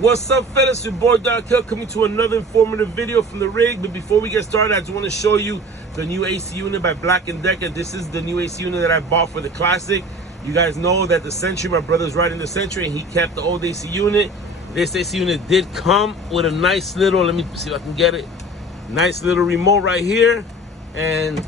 What's up, fellas? Your boy Doc Hill coming to another informative video from the rig. But before we get started, I just want to show you the new AC unit by Black & Decker. This is the new AC unit that I bought for the Classic. You guys know that the Century, my brother's riding the Century, and he kept the old AC unit. This AC unit did come with a nice little, let me see if I can get it, nice little remote right here, and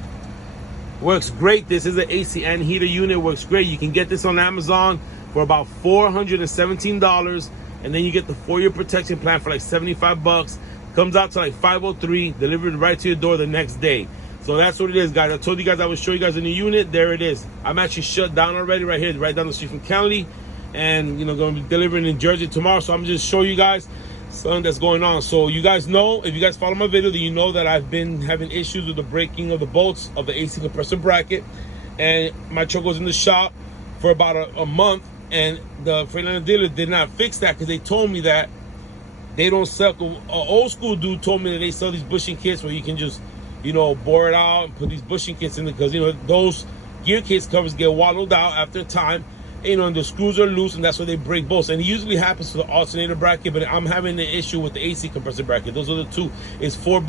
works great. This is an AC and heater unit, works great. You can get this on Amazon for about $417. And then you get the 4-year protection plan for like 75 bucks. Comes out to like 503, delivered right to your door the next day. So that's what it is, guys. I told you guys I would show you guys a new unit. There it is. I'm actually shut down already right here, right down the street from County. And, you know, going to be delivering in Jersey tomorrow. So I'm just showing you guys something that's going on. So you guys know, if you guys follow my video, then you know that I've been having issues with the breaking of the bolts of the AC compressor bracket. And my truck was in the shop for about a month. And the Freightliner dealer did not fix that because they told me that they don't sell. An old school dude told me that they sell these bushing kits where you can just, you know, bore it out and put these bushing kits in it, because, you know, those gear case covers get wallowed out after time, you know, and the screws are loose, and that's where they break bolts. And it usually happens for the alternator bracket, but I'm having an issue with the AC compressor bracket. Those are the two. It's four of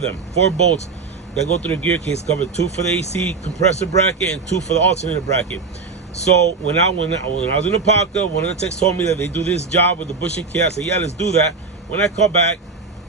them, 4 bolts that go through the gear case cover, 2 for the AC compressor bracket and 2 for the alternator bracket. So when I was in the pocket, one of the techs told me that they do this job with the bushing kit. I said, yeah, let's do that. When I call back,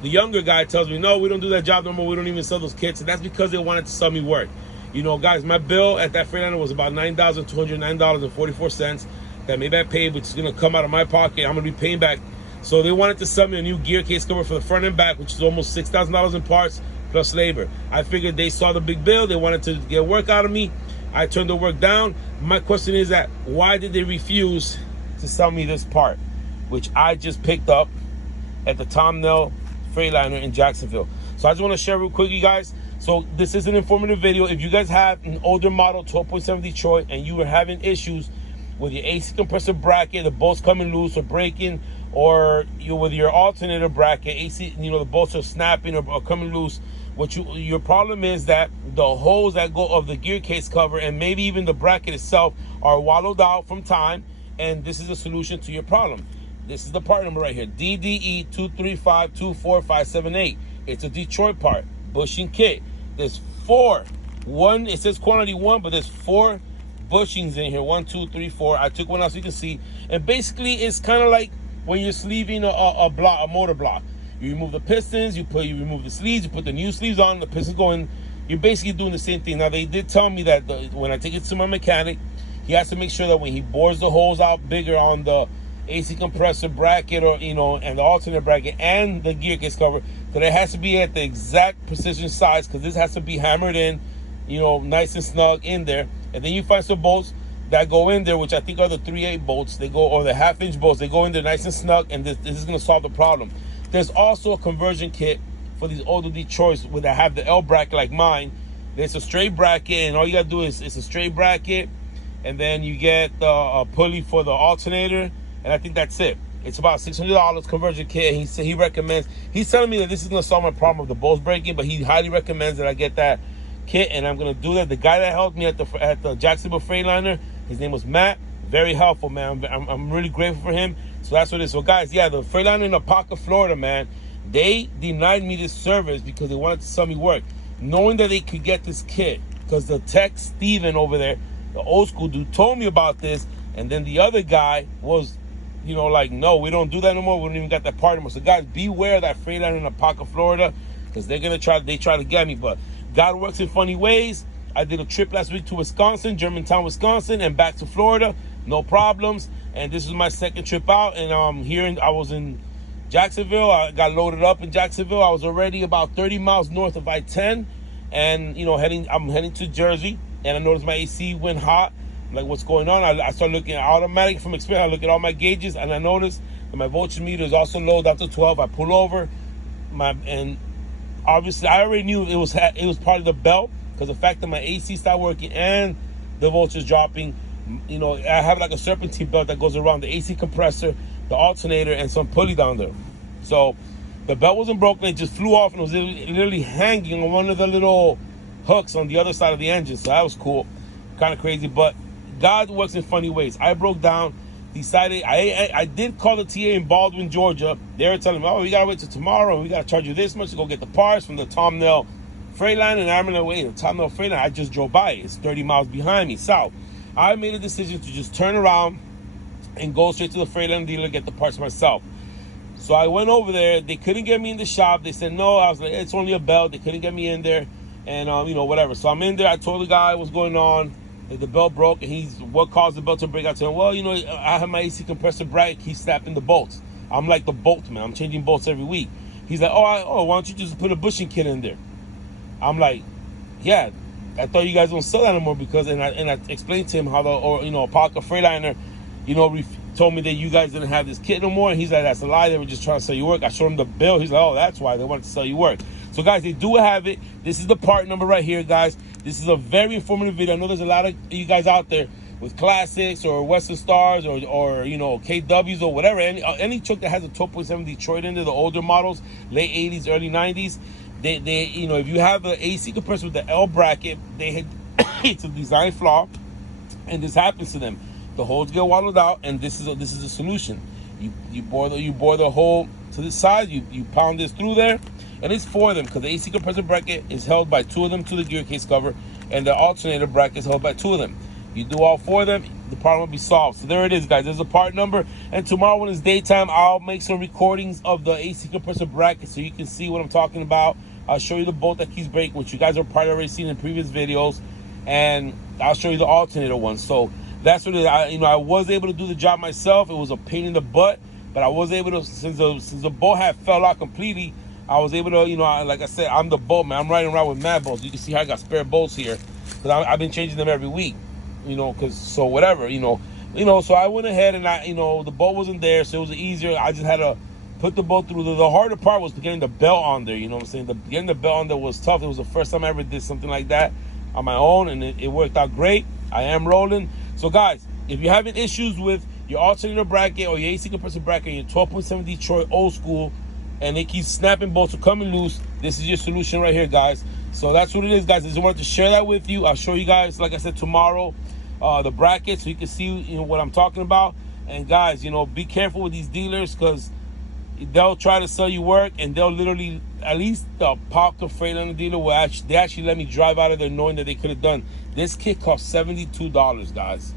the younger guy tells me, no, we don't do that job no more. We don't even sell those kits. And that's because they wanted to sell me work. You know, guys, my bill at that Freightliner was about $9,209.44 that maybe I paid, which is going to come out of my pocket. I'm going to be paying back. So they wanted to sell me a new gear case cover for the front and back, which is almost $6,000 in parts plus labor. I figured they saw the big bill. They wanted to get work out of me. I turned the work down. My question is that why did they refuse to sell me this part, which I just picked up at the Tom Nell Freightliner in Jacksonville? So I just want to share real quick, you guys. So this is an informative video. If you guys have an older model 12.7 Detroit and you were having issues with your AC compressor bracket, the bolts coming loose or breaking, or with your alternator bracket, AC, you know, the bolts are snapping or coming loose, your problem is that the holes that go of the gear case cover and maybe even the bracket itself are wallowed out from time, and this is a solution to your problem. This is the part number right here, DDE2352458. It's a Detroit part, bushing kit. There's 4. It says quantity 1, but there's 4 bushings in here. 1, 2, 3, 4. I took one out so you can see. And basically, it's kind of like when you're sleeving a motor block. You remove the pistons, you remove the sleeves, you put the new sleeves on, the pistons go in. You're basically doing the same thing. Now, they did tell me that when I take it to my mechanic, he has to make sure that when he bores the holes out bigger on the AC compressor bracket, or, you know, and the alternator bracket and the gear case cover, that it has to be at the exact precision size, because this has to be hammered in, you know, nice and snug in there. And then you find some bolts that go in there, which I think are the 3/8 bolts. They go, or the 1/2-inch bolts. They go in there nice and snug, and this is going to solve the problem. There's also a conversion kit for these older Detroits where they have the L bracket like mine. There's a straight bracket, and all you gotta do is it's a straight bracket, and then you get a pulley for the alternator, and I think that's it. It's about $600 conversion kit. And he said he recommends. He's telling me that this is gonna solve my problem of the bolts breaking, but he highly recommends that I get that kit, and I'm gonna do that. The guy that helped me at the Jacksonville Freightliner, his name was Matt. Very helpful, man. I'm really grateful for him. So that's what it is. So guys, yeah, the Freightliner in Apopka, Florida, man, they denied me this service because they wanted to sell me work, knowing that they could get this kit, because the tech Steven over there, the old school dude, told me about this, and then the other guy was, you know, like, no, we don't do that no more. We don't even got that part anymore. So guys, beware of that Freightliner in Apopka, Florida, because they try to get me. But God works in funny ways. I did a trip last week to Wisconsin, Germantown, Wisconsin, and back to Florida. No problems. And this is my second trip out. And I was in Jacksonville. I got loaded up in Jacksonville. I was already about 30 miles north of I-10. And, you know, I'm heading to Jersey. And I noticed my AC went hot. I'm like, what's going on? I started looking at automatic from experience. I look at all my gauges, and I noticed that my voltage meter is also low down to 12. I pull over. And obviously, I already knew it was part of the belt, because the fact that my AC stopped working and the voltage dropping. You know, I have like a serpentine belt that goes around the AC compressor, the alternator, and some pulley down there. So the belt wasn't broken, it just flew off, and it was literally hanging on one of the little hooks on the other side of the engine. So that was cool, kind of crazy. But God works in funny ways. I broke down decided, I did call the TA in Baldwin, Georgia. They were telling me, oh, we gotta wait till tomorrow. We gotta charge you this much to go get the parts from the Tom Nell Freightliner. And I'm gonna wait. The Tom Nell Freightliner, I just drove by. It's 30 miles behind me. So I made a decision to just turn around and go straight to the Freightliner dealer and get the parts myself. So I went over there. They couldn't get me in the shop. They said no. I was like, it's only a belt. They couldn't get me in there, and you know, whatever. So I'm in there. I told the guy what's going on. The belt broke, and he's what caused the belt to break. I told him, well, you know, I have my AC compressor bracket. He's snapping the bolts. I'm like the bolt man. I'm changing bolts every week. He's like, oh, why don't you just put a bushing kit in there? I'm like, yeah, I thought you guys don't sell that anymore because, and I explained to him how the Parker Freightliner, you know, told me that you guys didn't have this kit no more. And he's like, that's a lie. They were just trying to sell you work. I showed him the bill. He's like, oh, that's why they wanted to sell you work. So guys, they do have it. This is the part number right here, guys. This is a very informative video. I know there's a lot of you guys out there with classics or Western Stars or you know, KWs or whatever. Any truck that has a 12.7 Detroit in there, the older models, late 80s, early 90s. They you know, if you have the AC compressor with the L bracket, it's a design flaw, and this happens to them. The holes get wallowed out, and this is a solution. You bore the hole to the side. You pound this through there, and it's for them because the AC compressor bracket is held by 2 of them to the gear case cover, and the alternator bracket is held by 2 of them. You do all 4 of them, the problem will be solved. So there it is, guys. There's a part number, and tomorrow when it's daytime, I'll make some recordings of the AC compressor bracket so you can see what I'm talking about. I'll show you the bolt that keeps breaking, which you guys have probably already seen in previous videos, and I'll show you the alternator one. So that's what it is. I was able to do the job myself. It was a pain in the butt, but I was able to, since the bolt had fell out completely, I was able to, like I said, I'm the bolt man. I'm riding around with mad bolts. You can see how I got spare bolts here because I've been changing them every week, so whatever, so I went ahead and the bolt wasn't there, so it was easier. I just had to put the bolt through. The harder part was getting the belt on there, you know what I'm saying? Getting the belt on there was tough. It was the first time I ever did something like that on my own, and it worked out great. I am rolling. So guys, if you're having issues with your alternator bracket or your AC compressor bracket, your 12.7 Detroit old school, and they keep snapping bolts or coming loose, this is your solution right here, guys. So that's what it is, guys. I just wanted to share that with you. I'll show you guys, like I said, tomorrow, the bracket, so you can see what I'm talking about. And guys, be careful with these dealers because they'll try to sell you work, and they'll literally, at least the Parker Freightliner dealer will actually let me drive out of there knowing that they could have done. This kit cost $72, guys.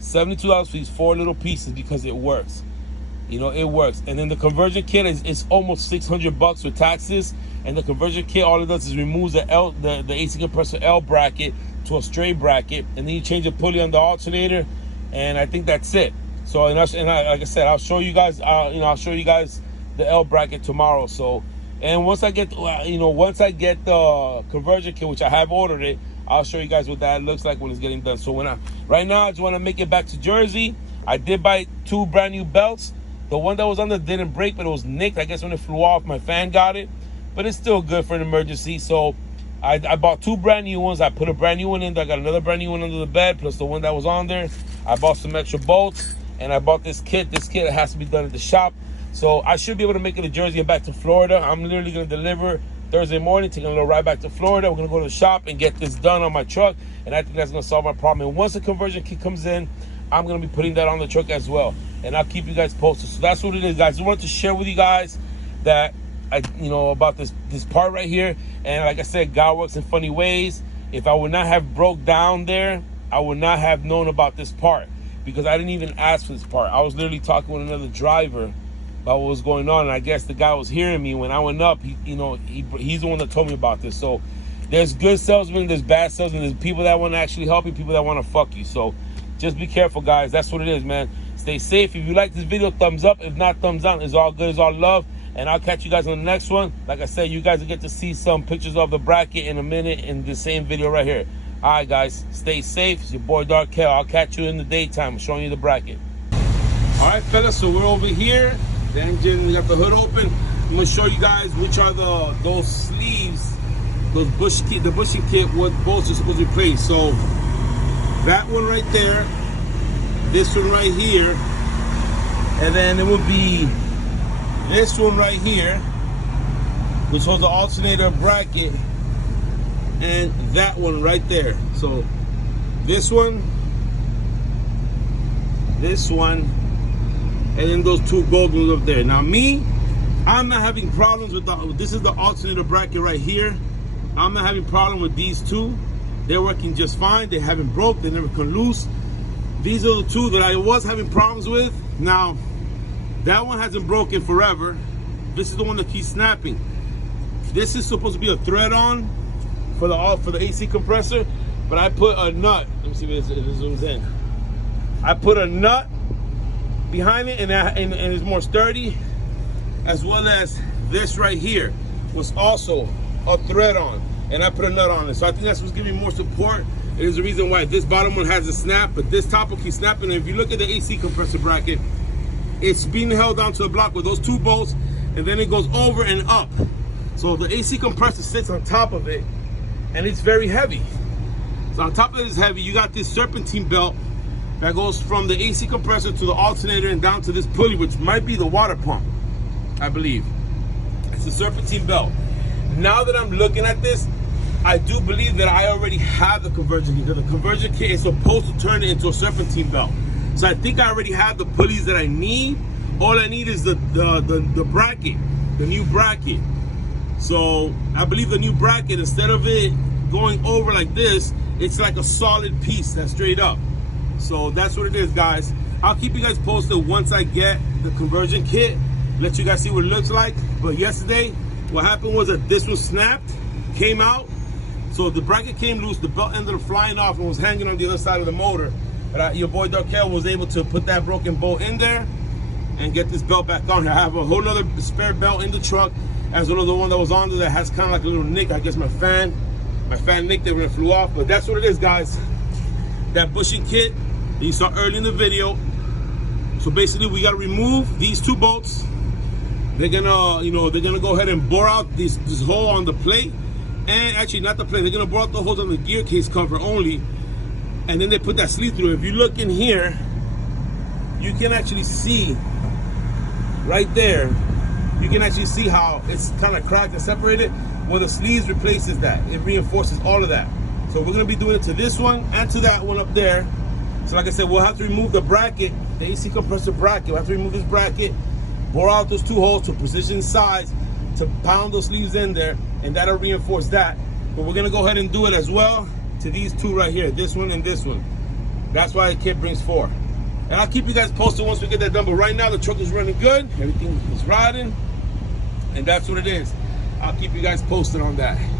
$72 for these 4 little pieces because it works. It works. And then the conversion kit is almost $600 with taxes. And the conversion kit, all it does is removes the AC compressor L bracket to a straight bracket, and then you change the pulley on the alternator, and I think that's it. So like I said, I'll show you guys. I'll show you guys the L bracket tomorrow. So, and once I get the conversion kit, which I have ordered it, I'll show you guys what that looks like when it's getting done. So right now I just want to make it back to Jersey. I did buy 2 brand new belts. The one that was under didn't break, but it was nicked. I guess when it flew off, my fan got it, but it's still good for an emergency. So I bought 2 brand new ones. I put a brand new one in there. I got another brand new one under the bed, plus the one that was on there. I bought some extra bolts, and I bought this kit. This kit has to be done at the shop. So I should be able to make it to Jersey and back to Florida. I'm literally going to deliver Thursday morning, taking a little ride back to Florida. We're going to go to the shop and get this done on my truck, and I think that's going to solve my problem. And once the conversion kit comes in, I'm going to be putting that on the truck as well, and I'll keep you guys posted. So that's what it is, guys. I just wanted to share with you guys that about this part right here. And like I said, God works in funny ways. If I would not have broke down there, I would not have known about this part because I didn't even ask for this part. I was literally talking with another driver about what was going on, and I guess the guy was hearing me when I went up. He's the one that told me about this. So there's good salesmen, there's bad salesmen, there's people that want to actually help you, people that want to fuck you. So just be careful, guys. That's what it is, man. Stay safe. If you like this video, thumbs up. If not, thumbs down. It's all good. It's all love. And I'll catch you guys on the next one. Like I said, you guys will get to see some pictures of the bracket in a minute in the same video right here. All right, guys. Stay safe. It's your boy, Dark Kel. I'll catch you in the daytime. I'm showing you the bracket. All right, fellas. So we're over here. The engine, we got the hood open. I'm going to show you guys which are those sleeves, the bushing kit, what bolts are supposed to be placed. So that one right there, this one right here, and then it would be this one right here, which holds the alternator bracket, and that one right there. So this one, and then those two gold ones up there. Now me, I'm not having problems with this is the alternator bracket right here. I'm not having problem with these two. They're working just fine. They haven't broke, they never come loose. These are the two that I was having problems with. Now, that one hasn't broken forever. This is the one that keeps snapping. This is supposed to be a thread on for the AC compressor, but I put a nut. Let me see if it zooms in. I put a nut behind it, and it's more sturdy, as well as this right here was also a thread on, and I put a nut on it. So I think that's what's giving me more support. It is the reason why this bottom one hasn't snapped, but this top one keeps snapping. And if you look at the AC compressor bracket, it's being held down to the block with those two bolts, and then it goes over and up. So the AC compressor sits on top of it, and it's very heavy. So on top of it is heavy. You got this serpentine belt that goes from the AC compressor to the alternator and down to this pulley, which might be the water pump, I believe. It's a serpentine belt. Now that I'm looking at this, I do believe that I already have the conversion kit. The conversion kit is supposed to turn it into a serpentine belt. So I think I already have the pulleys that I need. All I need is the bracket, the new bracket. So I believe the new bracket, instead of it going over like this, it's like a solid piece that's straight up. So that's what it is, guys. I'll keep you guys posted once I get the conversion kit, let you guys see what it looks like. But yesterday, what happened was that this was snapped, came out. So the bracket came loose, the belt ended up flying off and was hanging on the other side of the motor. But your boy Darkel was able to put that broken bolt in there and get this belt back on. I have a whole other spare belt in the truck, as well as the one that was on there that has kind of like a little nick. I guess my fan nicked it when it flew off. But that's what it is, guys. That bushing kit that you saw early in the video. So basically, we got to remove these two bolts. They're gonna go ahead and bore out this hole on the plate, and actually not the plate. They're gonna bore out the holes on the gear case cover only, and then they put that sleeve through. If you look in here, you can actually see right there. You can actually see how it's kind of cracked and separated. Well, the sleeves replaces that. It reinforces all of that. So we're gonna be doing it to this one and to that one up there. So like I said, we'll have to remove the bracket, the AC compressor bracket. We'll have to remove this bracket, bore out those two holes to precision size to pound those sleeves in there, and that'll reinforce that. But we're gonna go ahead and do it as well to these two right here, this one and this one. That's why the kit brings 4. And I'll keep you guys posted once we get that done. But right now the truck is running good, everything is riding, and that's what it is. I'll keep you guys posted on that.